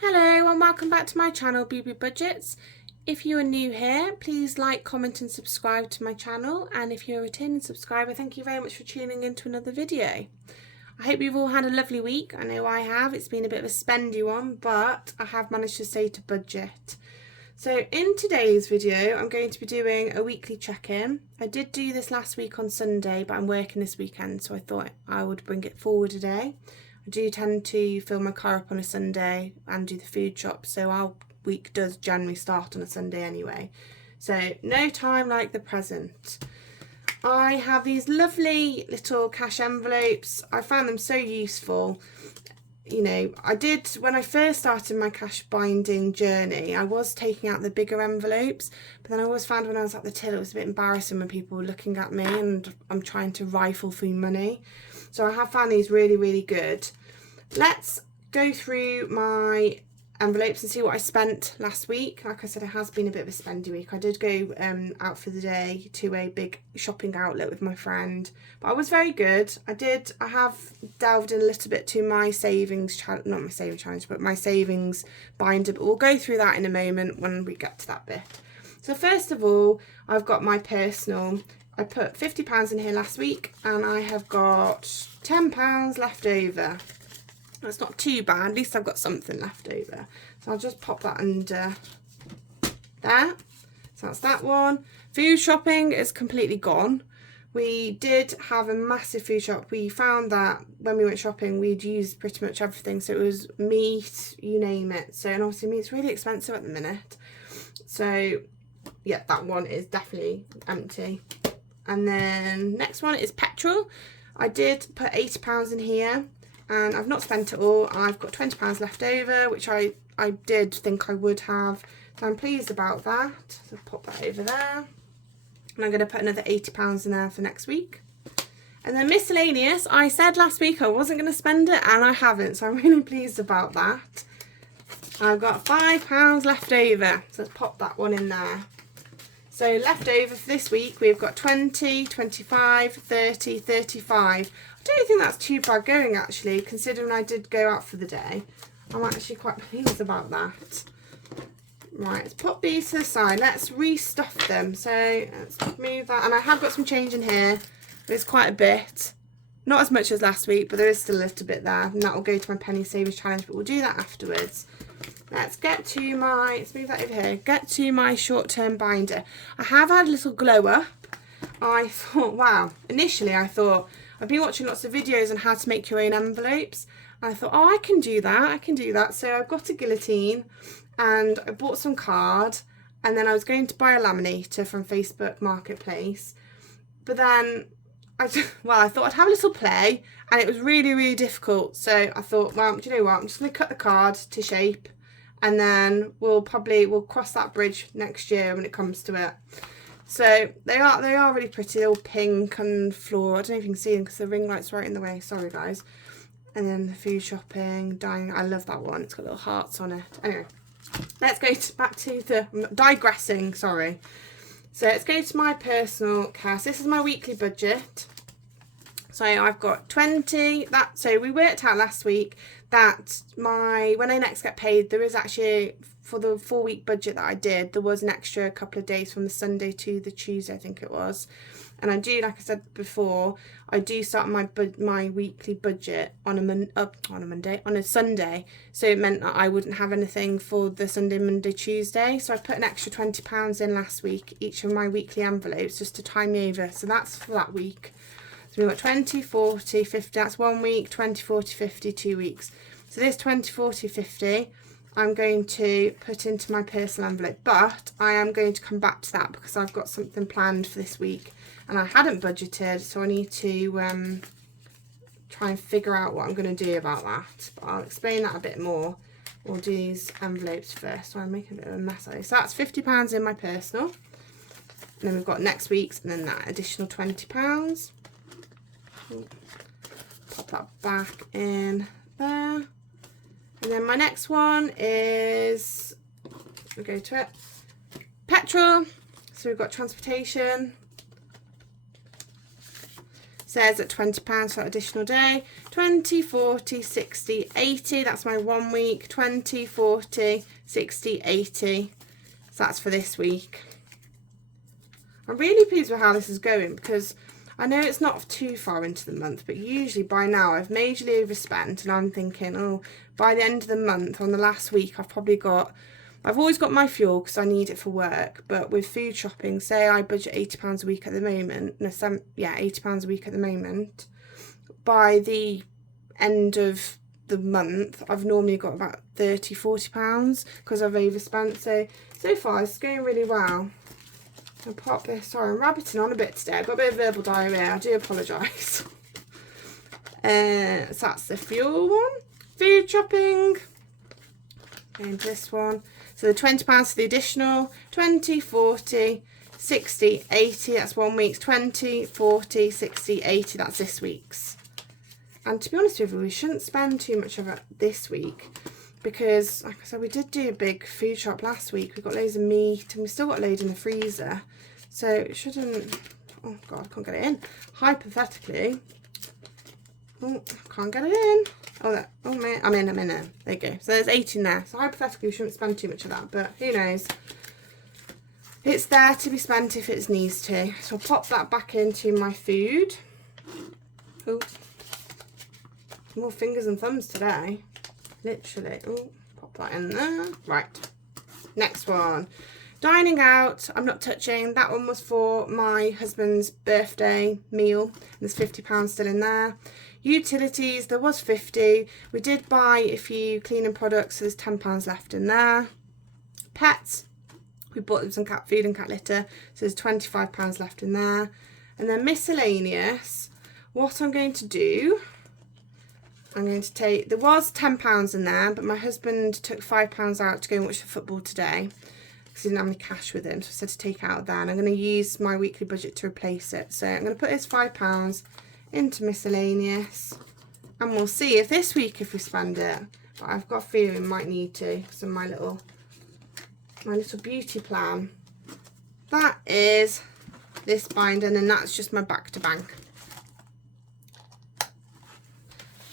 Hello and welcome back to my channel, BooBoos Budgets. If you are new here, please like, comment and subscribe to my channel, and if you're a returning subscriber, thank you very much for tuning in to another video. I hope you've all had a lovely week. I know I have. It's been a bit of a spendy one, but I have managed to stay to budget. So in today's video, I'm going to be doing a weekly check-in. I did do this last week on Sunday, but I'm working this weekend, so I thought I would bring it forward today. I do tend to fill my car up on a Sunday and do the food shop, so our week does generally start on a Sunday anyway. So no time like the present. I have these lovely little cash envelopes. I found them so useful. You know, I did, when I first started my cash binding journey, I was taking out the bigger envelopes, but then I always found when I was at the till it was a bit embarrassing when people were looking at me and I'm trying to rifle through money. So I have found these really good. Let's go through my envelopes and see what I spent last week. Like I said, it has been a bit of a spendy week. I did go out for the day to a big shopping outlet with my friend, but I was very good. I have delved in a little bit to my savings challenge, not my savings challenge, but my savings binder, but we'll go through that in a moment when we get to that bit. So first of all, I've got my personal. I put £50 in here last week and I have got £10 left over. That's not too bad, at least I've got something left over. So I'll just pop that under there. So that's that one. Food shopping is completely gone. We did have a massive food shop. We found that when we went shopping, we'd used pretty much everything. So it was meat, you name it. So, and obviously meat's really expensive at the minute. So yeah, that one is definitely empty. And then next one is petrol. I did put £80 in here. And I've not spent it all. I've got £20 left over, which I did think I would have. So I'm pleased about that. So pop that over there. And I'm going to put another £80 in there for next week. And then miscellaneous, I said last week I wasn't going to spend it and I haven't. So I'm really pleased about that. I've got £5 left over. So let's pop that one in there. So left over for this week, we've got 20, 25, 30, 35. I don't think that's too bad going actually, considering I did go out for the day. I'm actually quite pleased about that. Right, let's put these to the side. Let's restuff them. So let's move that. And I have got some change in here. There's quite a bit. Not as much as last week, but there is still a little bit there. And that will go to my penny savings challenge, but we'll do that afterwards. Let's get to my, let's move that over here. Get to my short-term binder. I have had a little glow up. I thought, wow. Initially I thought, I've been watching lots of videos on how to make your own envelopes. And I thought, oh, I can do that. So I've got a guillotine and I bought some card. And then I was going to buy a laminator from Facebook Marketplace. But then, I thought I'd have a little play. And it was really difficult. So I thought, well, do you know what? I'm just going to cut the card to shape. And then we'll cross that bridge next year when it comes to it. So they are really pretty. They're all pink and floral. I don't know if you can see them because the ring light's right in the way. Sorry guys. And then the food shopping, dining. I love that one. It's got little hearts on it. Anyway, let's go back to the, I'm digressing, sorry. So let's go to my personal cash. This is my weekly budget. So I've got 20, so we worked out last week that when I next get paid, there is actually, for the 4-week budget that I did, there was an extra couple of days from the Sunday to the Tuesday, I think it was. And I do, like I said before, I do start my weekly budget on a Sunday. So it meant that I wouldn't have anything for the Sunday, Monday, Tuesday. So I put an extra £20 in last week, each of my weekly envelopes, just to tie me over. So that's for that week. So we've got 20, 40, 50, that's 1 week, 20, 40, 50, 2 weeks. So this 20, 40, 50, I'm going to put into my personal envelope, but I am going to come back to that because I've got something planned for this week and I hadn't budgeted, so I need to try and figure out what I'm going to do about that. But I'll explain that a bit more. We'll do these envelopes first. So I'm making a bit of a mess of it. So that's £50 in my personal. And then we've got next week's and then that additional £20. Pop that back in there. And then my next one is, we'll go to it, petrol. So we've got transportation. So says at £20 for that additional day. 20, 40, 60, 80. That's my 1 week. 20, 40, 60, 80. So that's for this week. I'm really pleased with how this is going, because I know it's not too far into the month, but usually by now I've majorly overspent, and I'm thinking, oh, by the end of the month, on the last week, I've always got my fuel because I need it for work, but with food shopping, say I budget £80 a week at the moment, £80 a week at the moment, by the end of the month, I've normally got about £30, £40 because I've overspent, so far it's going really well. I'll pop this, sorry, I'm rabbiting on a bit today, I've got a bit of verbal diarrhea, I do apologise. So that's the fuel one. Food shopping, and this one. So the £20 for the additional, 20, 40, 60, 80, that's 1 week's, 20, 40, 60, 80, that's this week's. And to be honest with you, we shouldn't spend too much of it this week, because like I said, we did do a big food shop last week. We got loads of meat and we still got a load in the freezer. So it shouldn't, oh God, I can't get it in. Hypothetically, oh, I can't get it in. Oh man, I'm in there. There you go. So there's 8 in there. So hypothetically, we shouldn't spend too much of that, but who knows? It's there to be spent if it needs to. So I'll pop that back into my food. Oh, more fingers and thumbs today. Literally. Oh, pop that in there. Right. Next one. Dining out. I'm not touching. That one was for my husband's birthday meal. There's £50 still in there. Utilities, there was 50. We did buy a few cleaning products, so there's £10 left in there. Pets, we bought them some cat food and cat litter, so there's £25 left in there. And then miscellaneous, what I'm going to do, I'm going to take, there was £10 in there, but my husband took £5 out to go and watch the football today because he didn't have any cash with him, so I said to take out there, and I'm going to use my weekly budget to replace it. So I'm going to put his £5 into miscellaneous, and we'll see if this week if we spend it, but I've got a feeling we might need to. So my little beauty plan, that is this binder, and that's just my back to bank.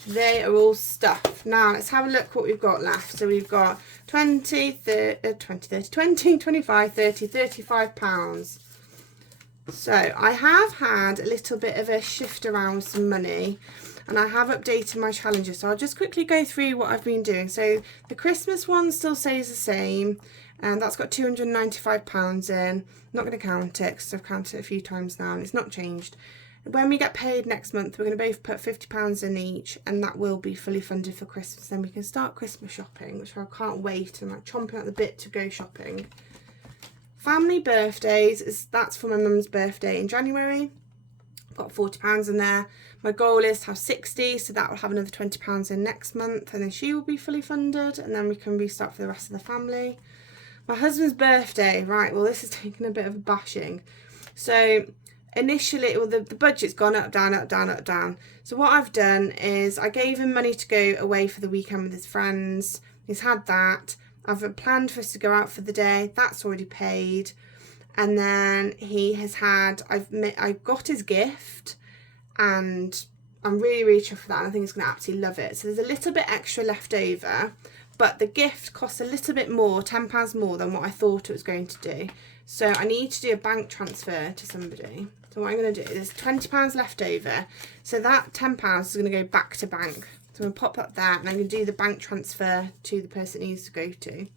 They are all stuffed. Now let's have a look what we've got left. So we've got 20, 30, 20, 25, 30, £35. So I have had a little bit of a shift around with some money, and I have updated my challenges. So I'll just quickly go through what I've been doing. So the Christmas one still stays the same, and that's got £295 in. I'm not going to count it because I've counted it a few times now and it's not changed. When we get paid next month, we're going to both put £50 in each, and that will be fully funded for Christmas. Then we can start Christmas shopping, which I can't wait. I'm like chomping at the bit to go shopping. Family birthdays, that's for my mum's birthday in January. I've got £40 in there. My goal is to have 60, so that will have another £20 in next month, and then she will be fully funded, and then we can restart for the rest of the family. My husband's birthday, right, well this is taking a bit of a bashing. So initially, well, the budget's gone up, down, up, down, up, down. So what I've done is I gave him money to go away for the weekend with his friends. He's had that. I've planned for us to go out for the day. That's already paid. And then he has had, I got his gift, and I'm really, really chuffed for that. And I think he's going to absolutely love it. So there's a little bit extra left over, but the gift costs a little bit more, £10 more than what I thought it was going to do. So I need to do a bank transfer to somebody. So what I'm going to do is £20 left over. So that £10 is going to go back to bank. So I'm going to pop up that, and I'm going to do the bank transfer to the person it needs to go to.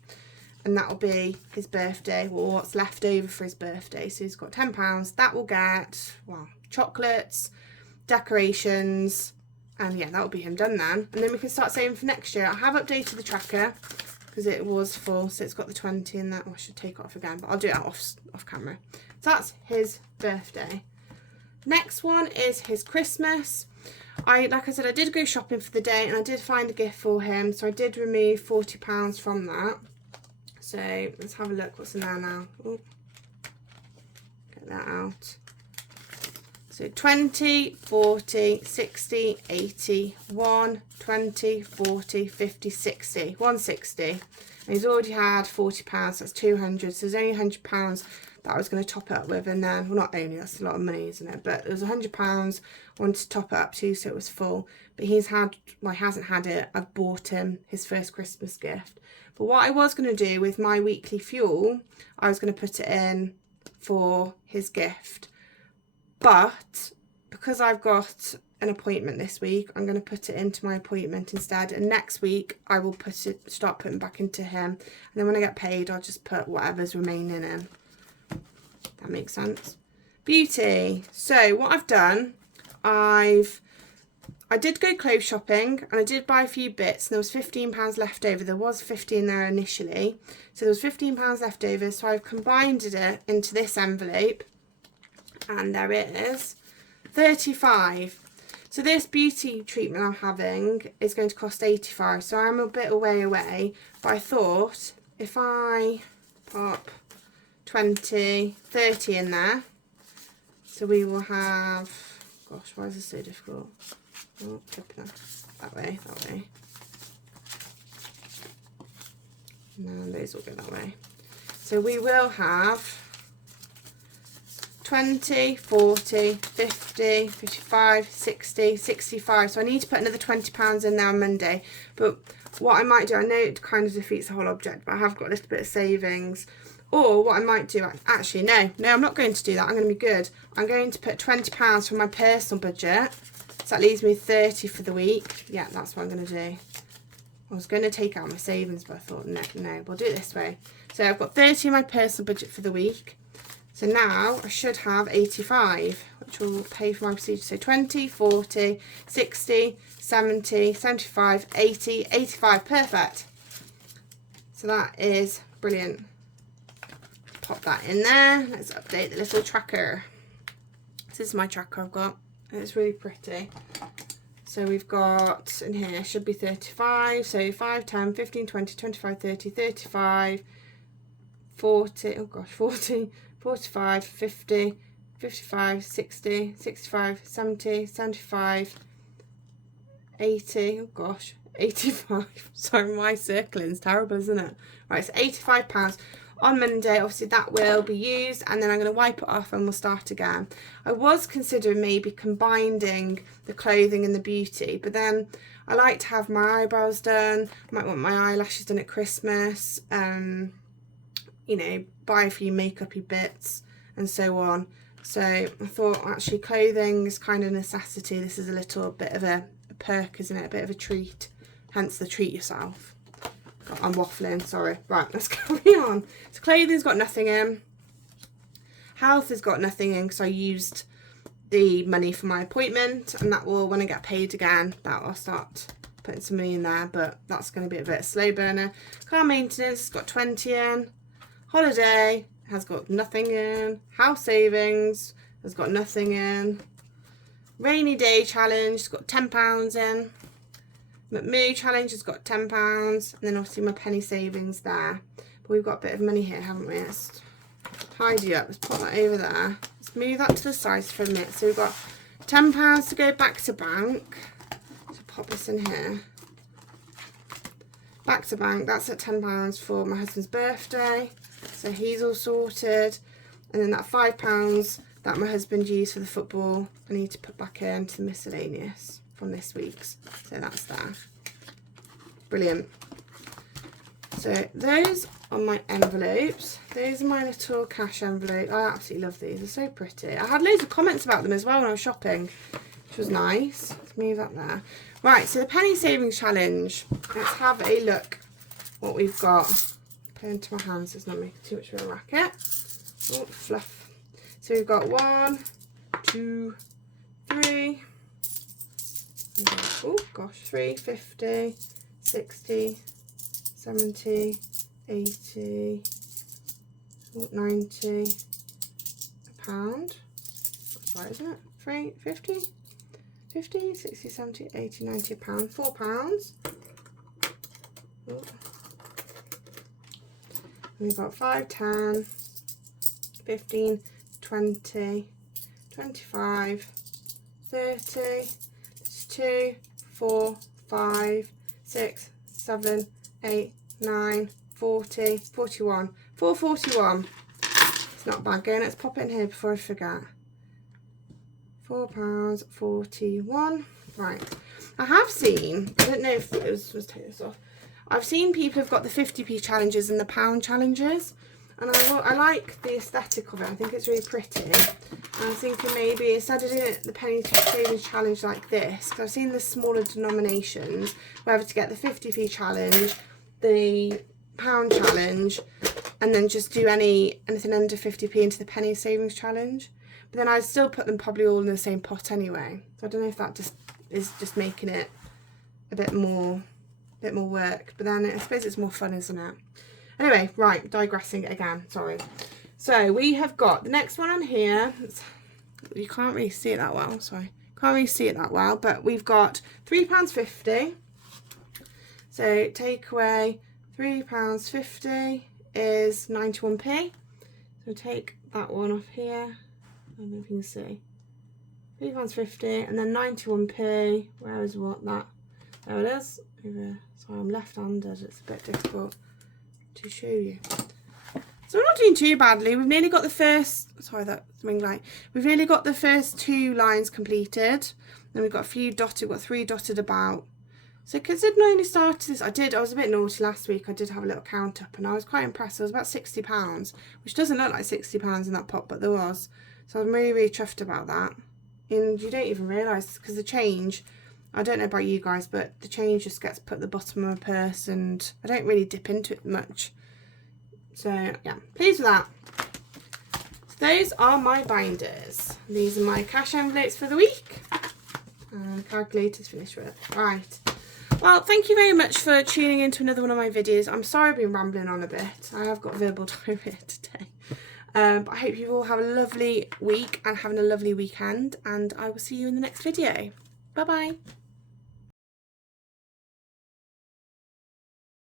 And that will be his birthday, or what's left over for his birthday. So he's got £10. That will get, well, chocolates, decorations, and yeah, that will be him done then. And then we can start saving for next year. I have updated the tracker because it was full, so it's got the 20 in that. Oh, I should take it off again, but I'll do it off camera. So that's his birthday. Next one is his Christmas. Like I said, I did go shopping for the day, and I did find a gift for him, so I did remove £40 from that. So let's have a look what's in there now. Ooh. Get that out. So 20, 40, 60, 80, 1, 20, 40, 50, 60, 160. And he's already had £40, so that's 200. So there's only £100 that I was going to top it up with, and then, well, not only, that's a lot of money, isn't it, but there was £100 I wanted to top it up to, so it was full. But he's had, well, he hasn't had it. I've bought him his first Christmas gift. But what I was going to do with my weekly fuel, I was going to put it in for his gift. But because I've got an appointment this week, I'm going to put it into my appointment instead, and next week I will start putting back into him, and then when I get paid I'll just put whatever's remaining in. That makes sense. Beauty. So what I've done, I did go clothes shopping and I did buy a few bits, and there was £15 left over. There was 50 in there initially, so there was £15 left over, so I've combined it into this envelope, and there it is, 35. So this beauty treatment I'm having is going to cost 85, so I'm a bit away, but I thought if I pop 20, 30 in there, so we will have, gosh, why is this so difficult? Oh, that way. And those will go that way. So we will have 20, 40, 50, 55, 60, 65. So I need to put another £20 in there on Monday. But what I might do, I know it kind of defeats the whole object, but I have got a little bit of savings. Or what I might do, actually, no, I'm not going to do that. I'm going to be good. I'm going to put £20 from my personal budget. So that leaves me 30 for the week. Yeah, that's what I'm going to do. I was going to take out my savings, but I thought, no, we'll do it this way. So I've got 30 in my personal budget for the week. So now I should have 85, which will pay for my procedure. So 20, 40, 60, 70, 75, 80, 85. Perfect. So that is brilliant. Pop that in there. Let's update the little tracker. This is my tracker I've got. It's really pretty. So we've got, in here, should be 35. So 5, 10, 15, 20, 25, 30, 35, 40, oh gosh, 40, 45, 50, 55, 60, 65, 70, 75, 80, oh gosh, 85. Sorry, my circling's terrible, isn't it? Right, so £85. On Monday, obviously that will be used, and then I'm going to wipe it off and we'll start again. I was considering maybe combining the clothing and the beauty, but then I like to have my eyebrows done, I might want my eyelashes done at Christmas, you know, buy a few makeup-y bits and so on. So I thought actually clothing is kind of a necessity. This is a little bit of a perk, isn't it? A bit of a treat, hence the treat yourself. I'm waffling, sorry. Right, let's carry on. So clothing's got nothing in. Health has got nothing in because I used the money for my appointment, and that will, when I get paid again, that will start putting some money in there, but that's going to be a bit of a slow burner. Car maintenance has got 20 in. Holiday has got nothing in. House savings has got nothing in. Rainy day challenge has got £10 in. Moo challenge has got £10, and then obviously my penny savings there. But we've got a bit of money here, haven't we? Let's tidy up. Let's put that over there. Let's move that to the side for a minute. So we've got £10 to go back to bank. So pop this in here. Back to bank. That's at £10 for my husband's birthday. So he's all sorted. And then that £5 that my husband used for the football, I need to put back into the miscellaneous from this week's, so that's there. Brilliant. So those are my envelopes. Those are my little cash envelope. I absolutely love these. They're so pretty. I had loads of comments about them as well when I was shopping, which was nice. Let's move that there. Right, so the penny savings challenge. Let's have a look what we've got. Put it into my hands so it's not making too much of a racket. Oh, fluff. So we've got 1, 2, 3. Oh gosh, 3, 50, 60, 70, 80, 90, £1. That's right, isn't it? 3, 50, 50, 60, 70, 80, 90, £1. £4. Oh. We've got 5, 10, 15, 20, 25, 30, 2, 4, 5, 6, 7, 8, 9, 40, 41. 441. So not bad. Go, let's pop it in here before I forget. £4.41. Right. I have seen, I don't know if it was, let's take this off. I've seen people who've got the 50p challenges and the pound challenges. And I like the aesthetic of it. I think it's really pretty. And I was thinking maybe instead of doing the penny savings challenge like this, because I've seen the smaller denominations, whether to get the 50p challenge, the pound challenge, and then just do anything under 50p into the penny savings challenge. But then I'd still put them probably all in the same pot anyway. So I don't know if that is just making it a bit more work. But then I suppose it's more fun, isn't it? Anyway, right, digressing again, sorry. So we have got the next one on here. You can't really see it that well, sorry. Can't really see it that well, but we've got £3.50. So take away £3.50 is 91p. So take that one off here. I don't know if you can see. £3.50 and then 91p. Where is what that? There it is. Over. Sorry, I'm left-handed. It's a bit difficult to show you. So we're not doing too badly. We've nearly got the first. Sorry, that ring light. We've nearly got the first 2 lines completed. Then we've got a few dotted. We've got 3 dotted about. So considering I only started this, I was a bit naughty last week. I did have a little count up, and I was quite impressed. It was about £60, which doesn't look like £60 in that pot, but there was. So I'm really, really chuffed about that. And you don't even realise, because the change, I don't know about you guys, but the change just gets put at the bottom of my purse, and I don't really dip into it much. So yeah, pleased with that. So those are my binders. These are my cash envelopes for the week. And the calculator's finished with it. Right. Well, thank you very much for tuning into another one of my videos. I'm sorry I've been rambling on a bit. I have got verbal diarrhea today. But I hope you all have a lovely week and having a lovely weekend, and I will see you in the next video. Bye bye.